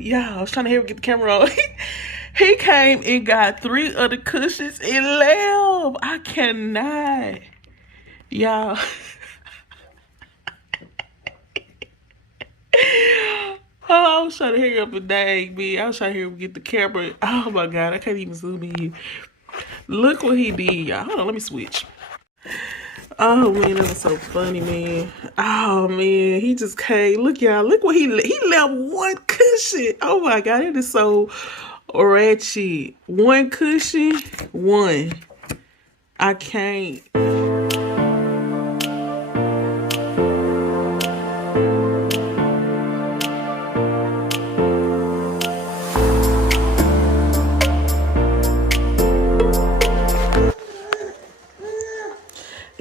Yeah, I was trying to hear him get the camera on. He came and got 3 of the cushions and left. I cannot. Y'all. Oh, I was trying to hear him, but dang me. I was trying to hear him get the camera. Oh my God, I can't even zoom in. Look what he did, y'all. Hold on, let me switch. Oh man, that was so funny, man. Oh man, he just came. Look, y'all. Look what he left 1 cushion. Oh my God, it is so ratchet. 1 cushion, 1. I can't.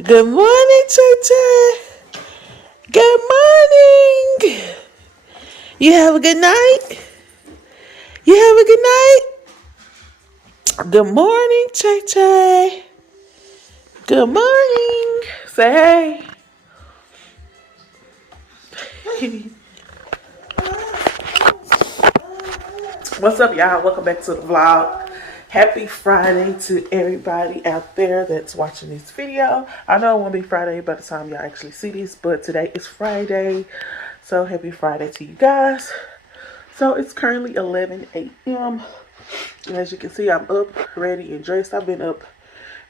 Good morning, Tata. Good morning. You have a good night? You have a good night? Good morning, Tay Tay. Good morning. Say hey. What's up, y'all? Welcome back to the vlog. Happy Friday to everybody out there that's watching this video. I know it won't be Friday by the time y'all actually see this, but today is Friday. So happy Friday to you guys. So it's currently 11 a.m. And as you can see, I'm up, ready, and dressed. I've been up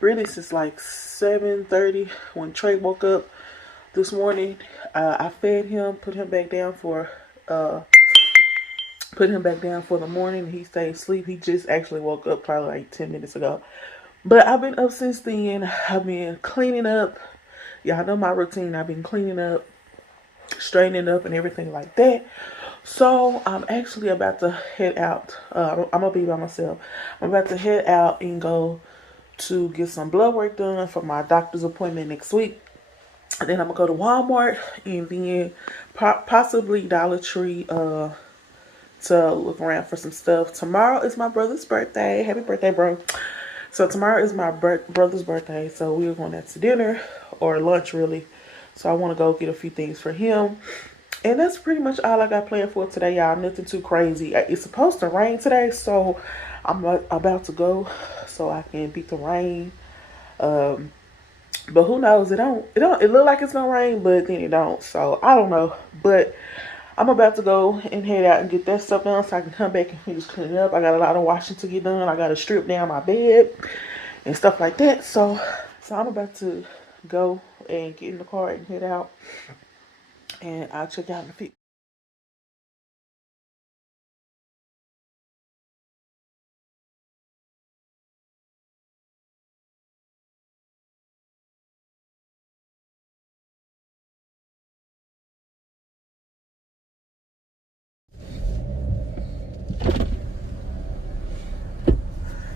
really since like 7:30 when Trey woke up this morning. I fed him, put him back down for the morning. He stayed asleep. He just actually woke up probably like 10 minutes ago. But I've been up since then. I've been cleaning up. Y'all know my routine. I've been cleaning up, straightening up, and everything like that. So I'm actually about to head out. I'm gonna be by myself. I'm about to head out and go to get some blood work done for my doctor's appointment next week. And then I'm gonna go to Walmart and then possibly Dollar Tree to look around for some stuff. Tomorrow is my brother's birthday. Happy birthday, bro. So tomorrow is my brother's birthday. So we're going out to dinner or lunch really. So I want to go get a few things for him. And that's pretty much all I got planned for today, y'all. Nothing too crazy. It's supposed to rain today, so I'm about to go so I can beat the rain. But who knows? It look like it's gonna rain, but then it don't. So I don't know. But I'm about to go and head out and get that stuff done so I can come back and finish cleaning up. I got a lot of washing to get done. I got to strip down my bed and stuff like that. So I'm about to go and get in the car and head out. And I'll check out in a few.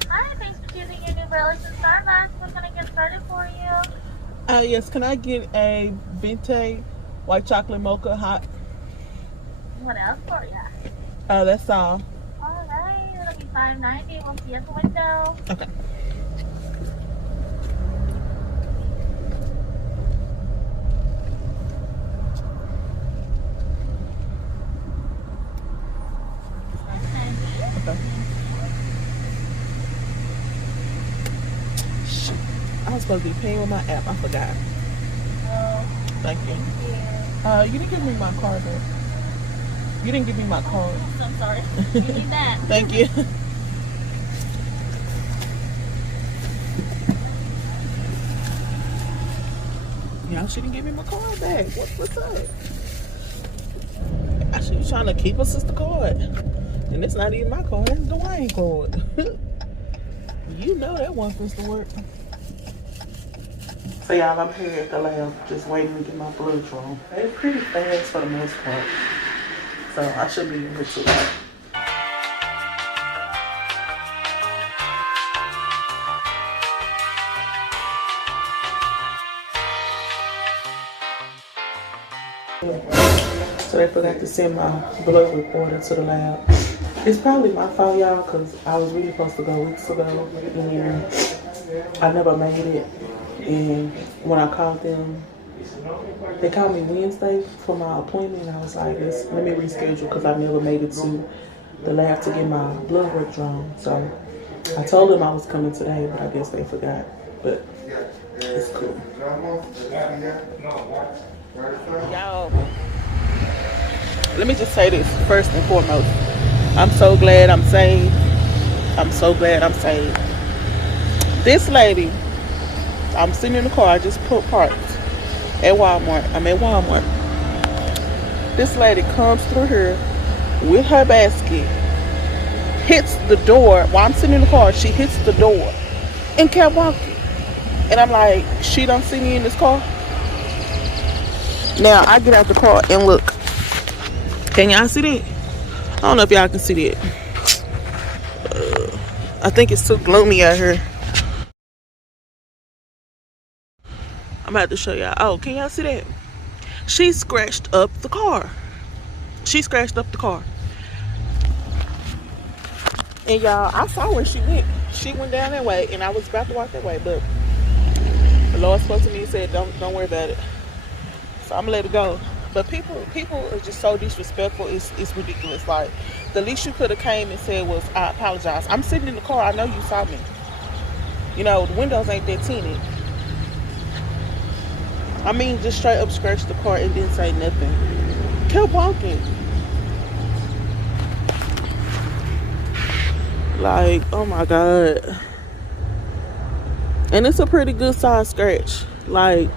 Hi, thanks for choosing your new Burlington Starbucks. We're going to get started for you. Yes, can I get a venti white chocolate mocha hot? What else for you? That's all. All right, it'll be $5.90. We'll see you at the window. Okay. Okay. Shoot. I was supposed to be paying with my app. I forgot. Oh, Thank you. thank You didn't give me my card back. You didn't give me my card. you. I'm sorry. You need that. Thank you. Y'all shouldn't give me my card back. What's up? I should be trying to keep a sister card. And it's not even my card, it's Dwayne card. You know that one supposed to work. So y'all, I'm here at the lab just waiting to get my blood drawn. They're pretty fast for the most part. So I should be in here too long. So they forgot to send my blood report to the lab. It's probably my fault, y'all, because I was really supposed to go weeks ago and I never made it. And when I called them, they called me Wednesday for my appointment. And I was like, let me reschedule because I never made it to the lab to get my blood work drawn. So I told them I was coming today, but I guess they forgot. But it's cool. Y'all, let me just say this first and foremost. I'm so glad I'm saved. I'm so glad I'm saved. This lady, I'm sitting in the car. I just put parked at Walmart. I'm at Walmart. This lady comes through here with her basket, hits the door. While I'm sitting in the car, she hits the door and kept walking. And I'm like, she don't see me in this car? Now, I get out the car and look. Can y'all see that? I don't know if y'all can see that. I think it's too gloomy out here. I'm about to show y'all. Oh, can y'all see that? She scratched up the car. She scratched up the car. And y'all, I saw where she went. She went down that way, and I was about to walk that way, but the Lord spoke to me and said, "Don't worry about it." So I'm gonna let it go. But people are just so disrespectful. It's ridiculous. Like the least you could have came and said was, "I apologize. I'm sitting in the car. I know you saw me. You know the windows ain't that tinted." I mean, just straight up scratched the car and didn't say nothing. Kept walking. Like, oh my God. And it's a pretty good size scratch. Like,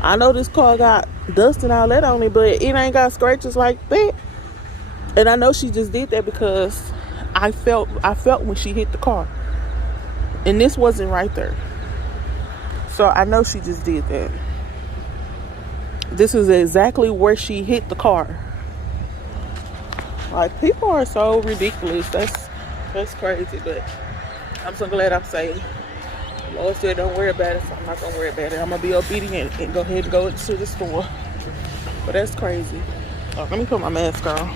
I know this car got dust and all that on it, but it ain't got scratches like that. And I know she just did that because I felt when she hit the car. And this wasn't right there. So I know she just did that. This is exactly where she hit the car. Like, people are so ridiculous. That's crazy, but I'm so glad I'm saved. The Lord said don't worry about it, so I'm not gonna worry about it. I'm gonna be obedient and go ahead and go to the store. But that's crazy. Oh, let me put my mask on.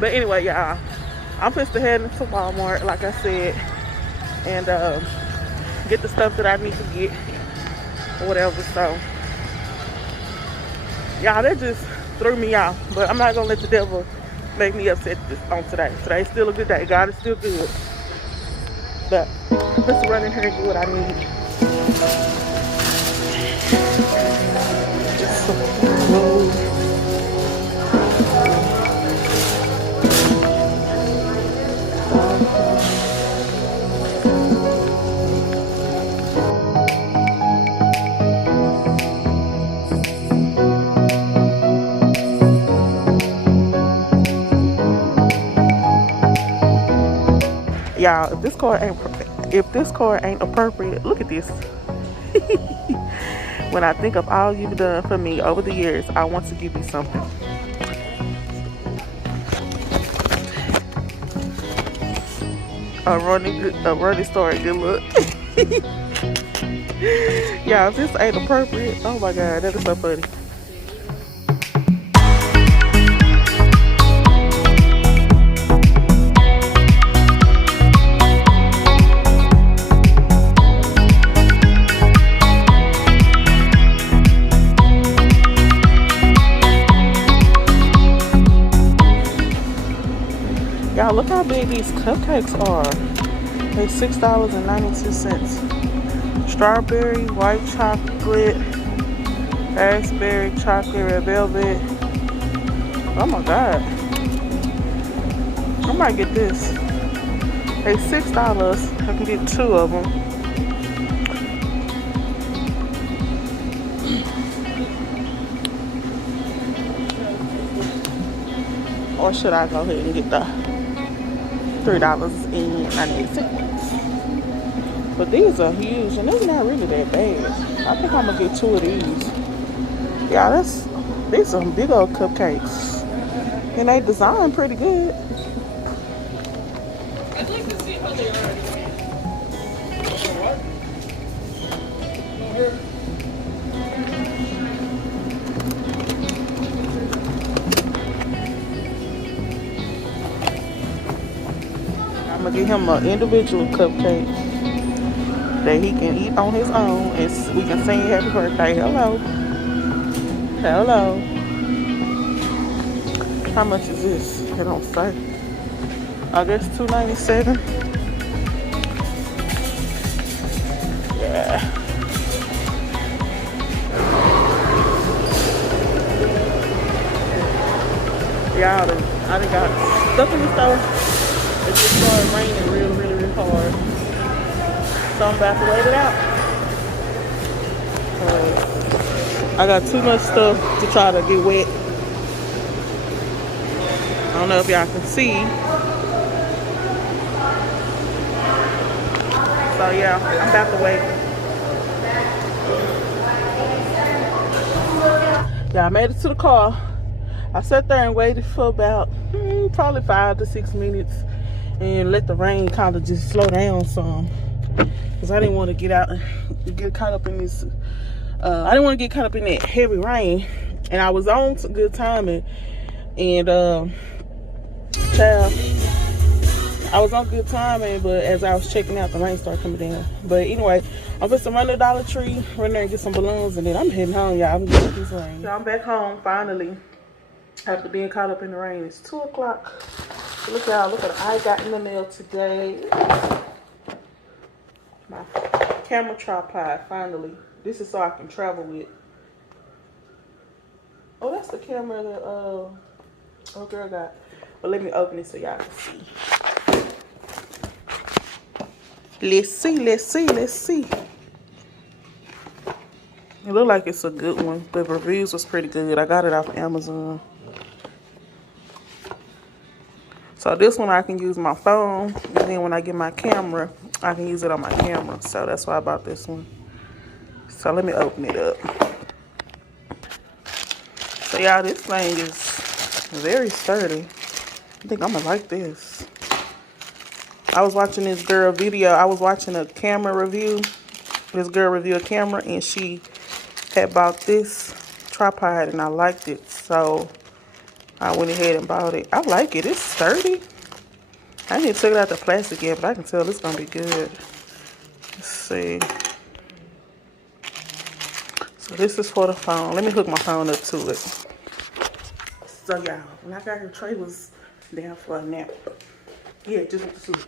But anyway, y'all, I'm supposed to head into Walmart, like I said, and get the stuff that I need to get or whatever. So, y'all, that just threw me off. But I'm not gonna let the devil make me upset on today. Today's still a good day. God is still good. But let's run in here and get what I need. Y'all, if this car ain't appropriate, look at this. When I think of all you've done for me over the years, I want to give you something. A running story. Good look. Y'all, if this ain't appropriate, oh my God, that is so funny. Y'all, look how big these cupcakes are. They're $6.92. Strawberry, white chocolate, raspberry, chocolate, red velvet. Oh my God. I might get this. They're $6. I can get 2 of them. Or should I go ahead and get the $3.98? But these are huge and they're not really that bad. I think I'm gonna get 2 of these. Yeah, these are some big old cupcakes. And they design pretty good. I'd like to see how they are anyway. What? I'm gonna get him an individual cupcake that he can eat on his own, and we can sing happy birthday. Hello, hello. How much is this? It don't say. I guess $2.97. Yeah. Yeah, I done got stuck in the store. It just started raining really hard. So I'm about to wait it out. I got too much stuff to try to get wet. I don't know if y'all can see. So yeah, I'm about to wait. Yeah, I made it to the car. I sat there and waited for about probably 5 to 6 minutes and let the rain kind of just slow down some. Because I didn't want to get out and get caught up in this. I didn't want to get caught up in that heavy rain. And I was on some good timing. And child, I was on good timing, but as I was checking out, the rain started coming down. But anyway, I'm just run to Dollar Tree, run there and get some balloons, and then I'm heading home, y'all. I'm getting this rain. So I'm back home finally after being caught up in the rain. It's 2 o'clock. Look, y'all, look what I got in the mail today. My camera tripod, finally. This is so I can travel with. Oh, that's the camera that oh girl got. But let me open it so y'all can see. Let's see. It look like it's a good one. The reviews was pretty good. I got it off Amazon. So this one I can use my phone, and then when I get my camera, I can use it on my camera. So that's why I bought this one. So let me open it up. So y'all, this thing is very sturdy. I think I'm gonna like this. I was watching this girl video. I was watching a camera review. This girl reviewed a camera, and she had bought this tripod, and I liked it. So I went ahead and bought it. I like it. It's sturdy. I need to take it out the plastic yet, but I can tell it's gonna be good. Let's see. So this is for the phone. Let me hook my phone up to it. So y'all, when I got here, Trey was down for a nap. Yeah, just went to sleep.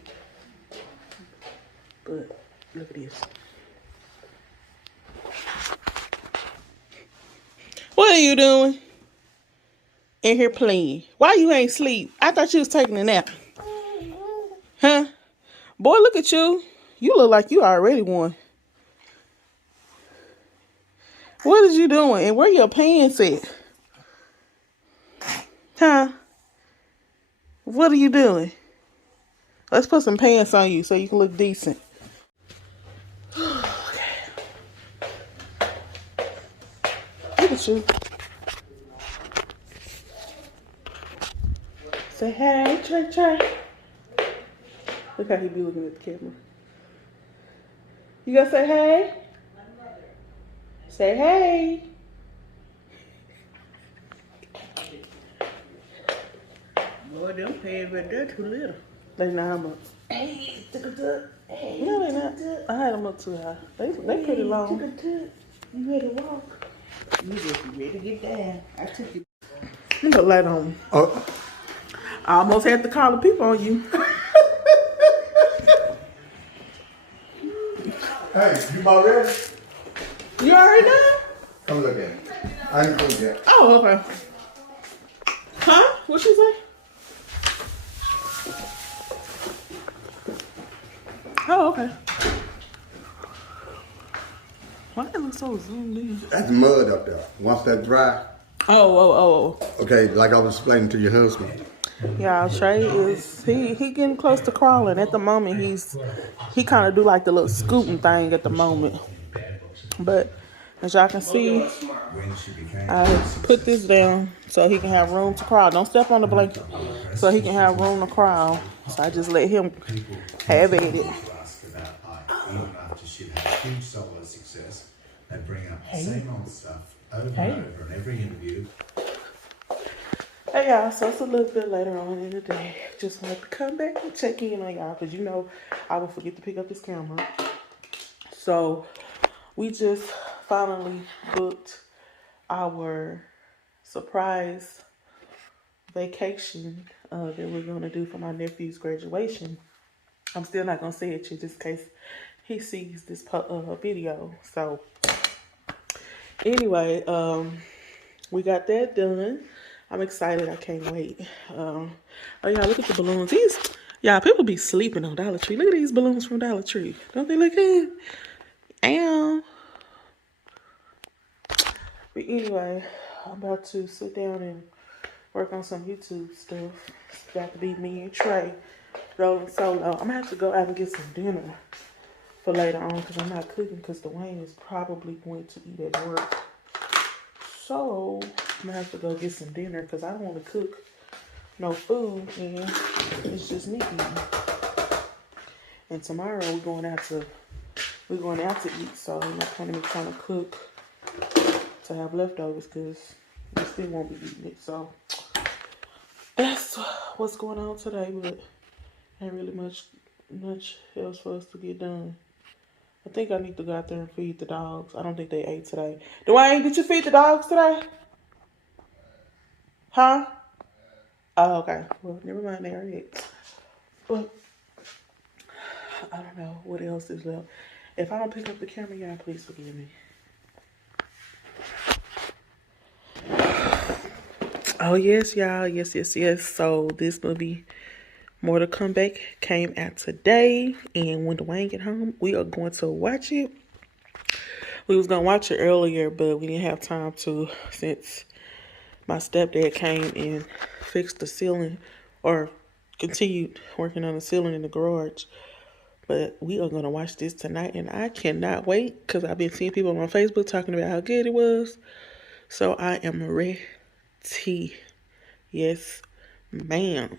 But look at this. What are you doing? In here playing. Why you ain't sleep? I thought you was taking a nap. Huh? Boy, look at you. You look like you already won. What is you doing? And where your pants at? Huh? What are you doing? Let's put some pants on you so you can look decent. Okay. Look at you. Say hey, Trey. Look how he be looking at the camera. You gonna say hey? Say hey. Boy, them pants right there too little. They not how much? Hey, took a tut. Hey, No, they not. I had them up too high. They pretty long. Took a tut. You ready to walk? You just ready to get down. I took you. You got light on. Oh, I almost had to call the people on you. hey, you about ready? You already done? Come look at it. I ain't cooked yet. Oh, okay. Huh? What she say? Oh, okay. Why it look so zoomed in? That's mud up there. Once that dry, Oh. okay, like I was explaining to your husband. Yeah, Trey is he getting close to crawling. At the moment he kind of do like the little scooting thing at the moment. But as y'all can see, I put this down so he can have room to crawl. Don't step on the blanket, so he can have room to crawl. So I just let him have at it. They bring up the same old stuff over and over in every interview. Hey, Hey y'all, so it's a little bit later on in the day. Just wanted to come back and check in on y'all because you know I will forget to pick up this camera. So we just finally booked our surprise vacation that we're gonna do for my nephew's graduation. I'm still not gonna say it to you just in case he sees this video. So anyway, we got that done. I'm excited. I can't wait. Oh, y'all, look at the balloons. Y'all, people be sleeping on Dollar Tree. Look at these balloons from Dollar Tree. Don't they look good? Ow. But anyway, I'm about to sit down and work on some YouTube stuff. It's got to be me and Trey rolling solo. I'm going to have to go out and get some dinner for later on because I'm not cooking because Dwayne is probably going to eat at work. So I'm gonna have to go get some dinner because I don't want to cook no food and it's just me eating. And tomorrow we're going out to eat, so I'm not planning on trying to cook to have leftovers because we still won't be eating it. So that's what's going on today, but ain't really much else for us to get done. I think I need to go out there and feed the dogs. I don't think they ate today. Dwayne, did you feed the dogs today? Huh? Oh, okay. Well, never mind. They already ate. But I don't know what else is left. If I don't pick up the camera, y'all, please forgive me. Oh, yes, y'all. Yes. So this movie, More to Come Back, came out today. And when Dwayne get home, we are going to watch it. We was going to watch it earlier, but we didn't have time to since my stepdad came and fixed the ceiling or continued working on the ceiling in the garage. But we are going to watch this tonight, and I cannot wait because I've been seeing people on Facebook talking about how good it was. So I am ready. Yes, ma'am.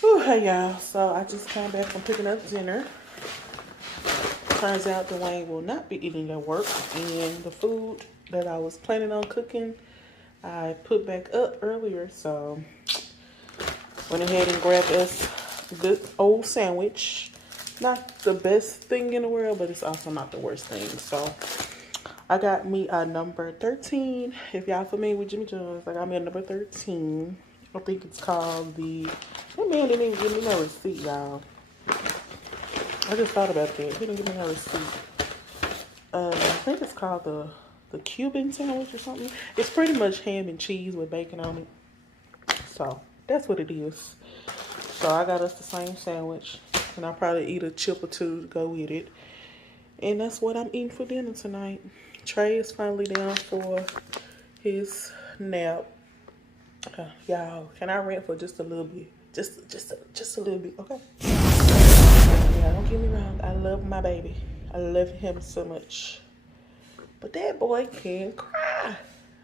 Hey, y'all. So I just came back from picking up dinner. Turns out Dwayne will not be eating at work, and the food that I was planning on cooking, I put back up earlier. So went ahead and grabbed us a good old sandwich. Not the best thing in the world, but it's also not the worst thing. So I got me a number 13. If y'all familiar with Jimmy John's, I got me a number 13. I think it's called the... That man didn't even give me no receipt, y'all. I just thought about that. He didn't give me no receipt. I think it's called the Cuban sandwich or something. It's pretty much ham and cheese with bacon on it. So that's what it is. So I got us the same sandwich. And I'll probably eat a chip or two to go with it. And that's what I'm eating for dinner tonight. Trey is finally down for his nap. Y'all, can I rant for just a little bit? Just a little bit, okay? Yeah, don't get me wrong. I love my baby. I love him so much. But that boy can cry.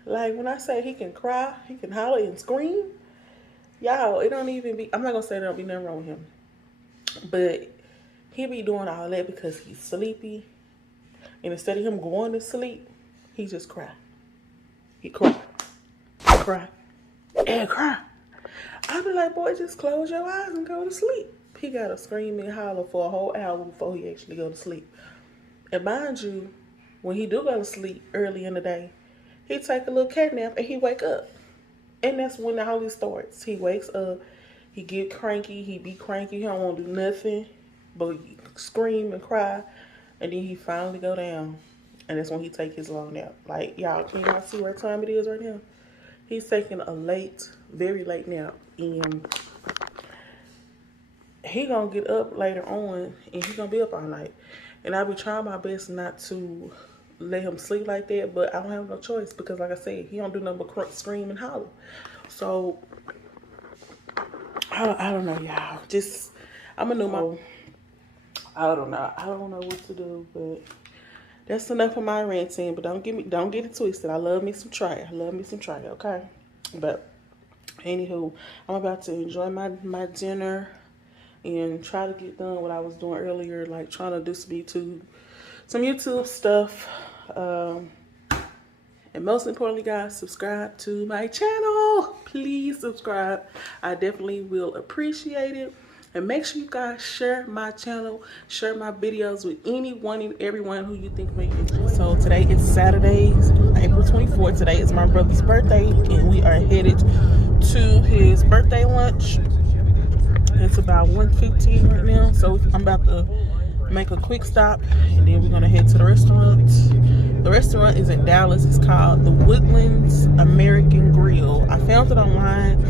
Like, when I say he can cry, he can holler and scream. Y'all, it don't even be... I'm not going to say there don't be nothing wrong with him. But he be doing all that because he's sleepy. And instead of him going to sleep, he just cry. He cry. Cry. And cry. I be like, boy, just close your eyes and go to sleep. He got to scream and holler for a whole hour before he actually go to sleep. And mind you, when he do go to sleep early in the day, he take a little cat nap and he wake up. And that's when the holler starts. He wakes up, he get cranky, he be cranky, he don't want to do nothing but scream and cry. And then he finally go down. And that's when he take his long nap. Like, y'all, can y'all see what time it is right now? He's taking a late, very late nap. And he gonna get up later on and he gonna be up all night. And I be trying my best not to let him sleep like that, but I don't have no choice because, like I said, he don't do nothing but scream and holler. So I don't know, y'all. Just I'm a new mom. I don't know. I don't know what to do, but that's enough of my ranting. But don't get it twisted. I love me some Trey. Okay. But anywho, I'm about to enjoy my dinner and try to get done what I was doing earlier, like trying to do some YouTube stuff. And most importantly, guys, subscribe to my channel. Please subscribe. I definitely will appreciate it. And make sure you guys share my channel, share my videos with anyone and everyone who you think may enjoy. So today is Saturday, April 24th. Today is my brother's birthday, and we are headed to his birthday lunch. It's about 1:15 right now, so I'm about to make a quick stop, and then we're gonna head to the restaurant. The restaurant is in Dallas. It's called the Woodlands American Grill. I found it online,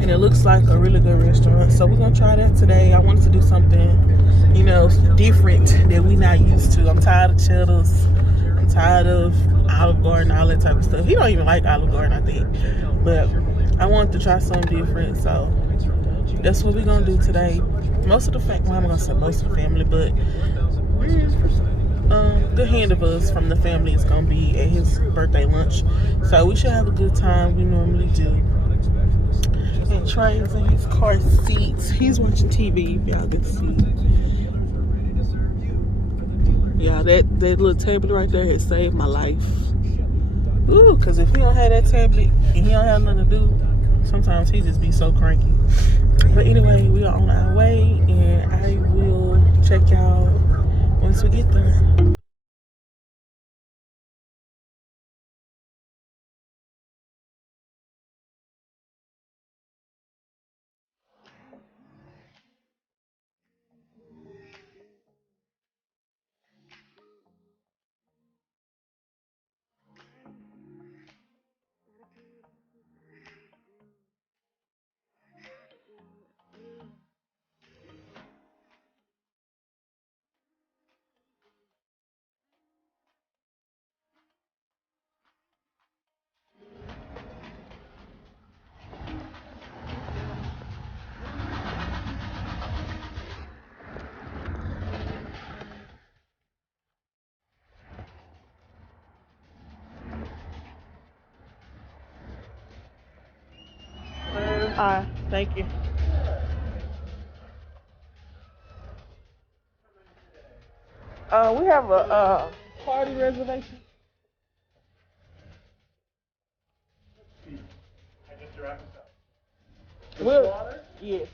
and it looks like a really good restaurant, so we're gonna try that today. I wanted to do something, you know, different that we not used to. I'm tired of Cheddar's. I'm tired of Olive Garden, all that type of stuff. He don't even like Olive Garden, I think, but I wanted to try something different, so that's what we're gonna do today. Most of the family, well, I'm gonna say most of the family, but good hand of us from the family is gonna be at his birthday lunch, so we should have a good time. We normally do. And Trey is in his car seats. He's watching TV. If y'all can see. Yeah, that little tablet right there has saved my life. Ooh, cause if he don't have that tablet and he don't have nothing to do, sometimes he just be so cranky. But anyway, we are on our way, and I will check y'all once we get there. Hi, thank you. We have a party reservation. Well, yes.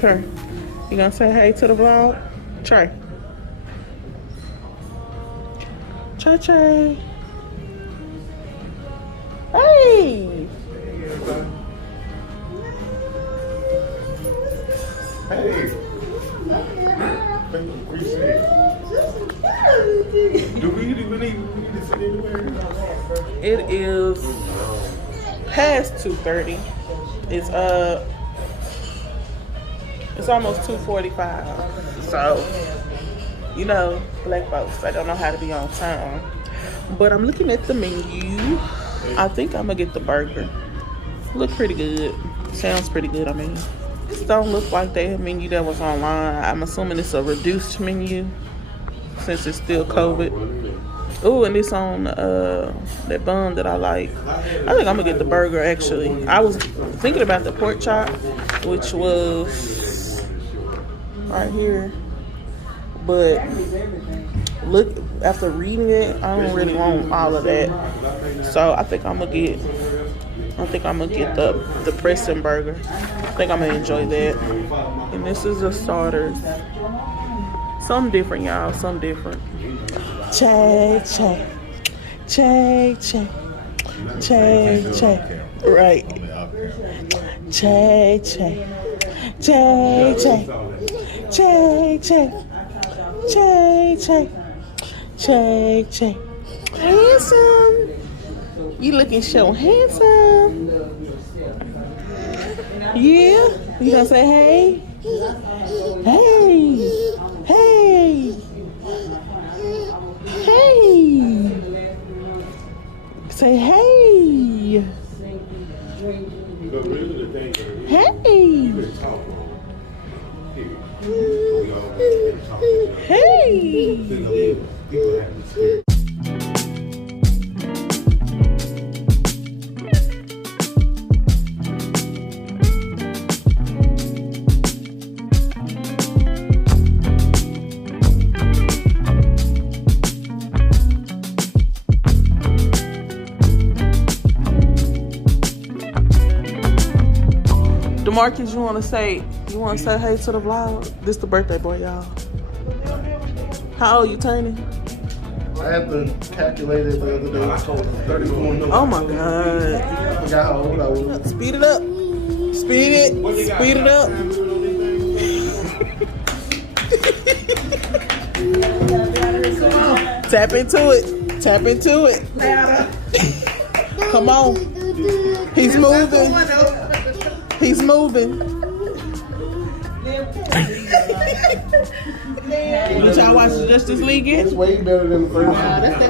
Trey, you gonna say hey to the vlog? Trey. Trey. Hey! Hey. Appreciate it. Do we even need to sit anywhere? It is past 2:30. It's almost 2:45. So, you know, black folks, I don't know how to be on time. But I'm looking at the menu. I think I'm gonna get the burger. Look pretty good. Sounds pretty good, I mean. This don't look like that menu that was online. I'm assuming it's a reduced menu since it's still COVID. Oh, and it's on that bun that I like. I think I'm gonna get the burger actually. I was thinking about the pork chop, which was right here. But look, after reading it, I don't really want all of that. So I think I'm gonna get the Preston burger. I think I'm gonna enjoy that. And this is a starter. Something different, y'all. Something different. Che. Right. Che. Che, che. Che, che. Che, che. Che, che. Handsome. You looking so handsome. Yeah. You gonna say hey? Hey. Hey. Hey. Say hey. But really the thing is, Hey. you can talk wrong. Period. We all been talking. Hey. People have this spirit. DeMarcus, you wanna say hey to the vlog? This the birthday boy, y'all. How old you turning? I had to calculate it the other day. I told him 34. Oh my god. I forgot how old I was. Speed it up. Speed it. Speed it up. Tap into it. Tap into it. Come on. He's moving. He's moving. Did y'all watch the Justice League yet? It's way better than the first one.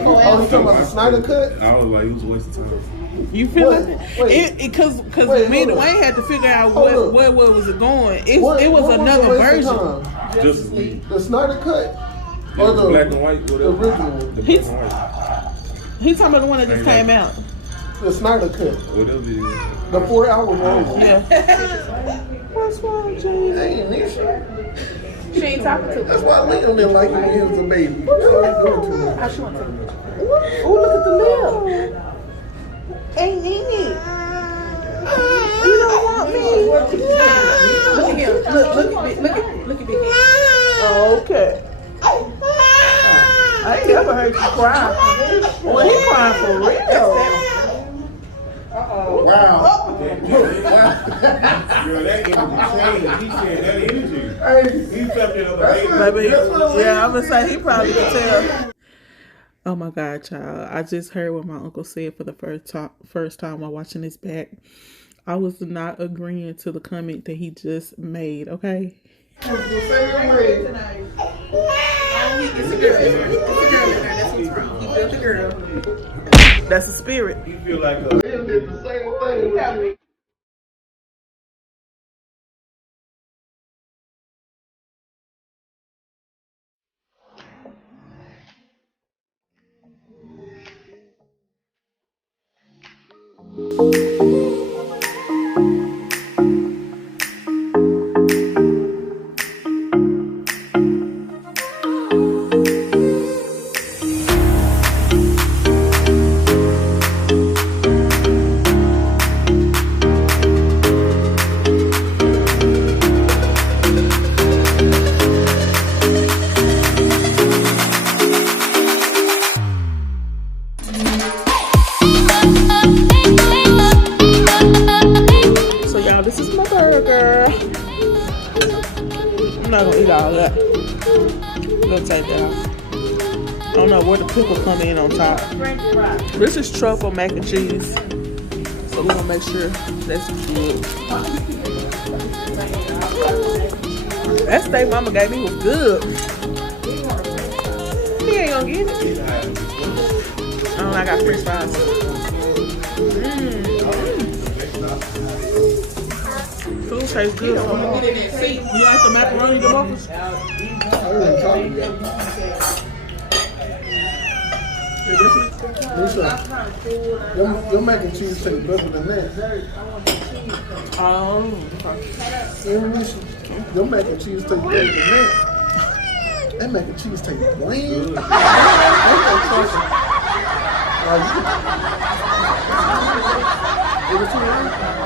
Oh, you talking about the Snyder cut? I was like, it was a waste of time. You feel What? it? Wait. Because Wait, me and hold on. Dwayne had to figure out Hold up. where was it going. It What was the another waste of version. time? Justice League. The Snyder cut? Yeah, Or the black and white, whatever. the original one? The black He's- and white. He talking about the one that just came out. The Snyder cut. Whatever it is. The 4 hour long. Yeah. What's wrong, James? Ain't this shit? She ain't talking to me. That's why Liam didn't like it when he was a baby. He's doing too much. I should want to take a picture. Oh, look at the lip. Hey, Nene. You don't want me. Look at him. Look at Big Hand. Oh, okay. I ain't never heard you cry. Well, he crying for real. Wow. Girl, that energy changed. He said that energy. Hey, He felt it over there. Baby, That's what yeah, I'm gonna say he probably could tell. Oh my God, child! I just heard what my uncle said for the first time while watching this back. I was not agreeing to the comment that he just made. Okay. It's a girl. It's a girl in there. That's what's wrong. He built a girl. That's the spirit. You feel like a Liam did the same thing with me. So y'all, this is my burger. I'm not gonna eat all that. We'll take that out. I don't know where the pickle come in on top. This is truffle mac and cheese. So we're gonna make sure that's good. That steak mama gave me was good. He ain't gonna get it. Oh, I got french fries. Food tastes good. So I'm gonna get in that seat. You like the macaroni, the muffins? I wasn't talking yet. Listen, your mac and cheese taste better than that. Oh, Your mac and cheese taste better than that. That mac and cheese tastes bland.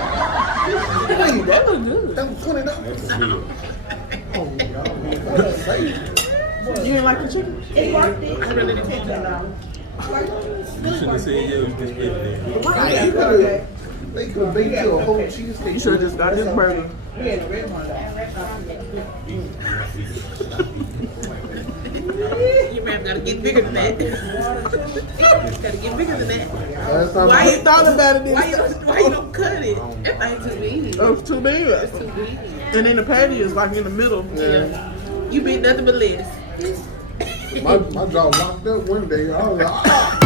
hey, that was good. That was $20. Oh, y'all, You didn't like the chicken? I really didn't take that. You shouldn't have said yeah, you just get it there. Right, you could've They could bake you a whole cheesecake. You should have just got this burger. We had the red one though. You man gotta get bigger than that. Gotta get bigger than that. Last time I ain't thought about it this Why you don't cut it? That thing too big. It's too big. It's too big. And then the patty is like in the middle. Yeah. You been nothing but lettuce. My jaw locked up one day. I was like, ah.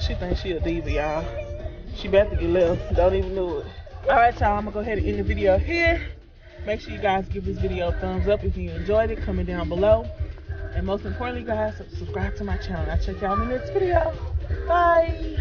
She thinks she a diva, y'all. She about to get left. Don't even know it. Alright, y'all. I'm going to go ahead and end the video here. Make sure you guys give this video a thumbs up if you enjoyed it. Comment down below. And most importantly, guys, subscribe to my channel. I'll check y'all in the next video. Bye.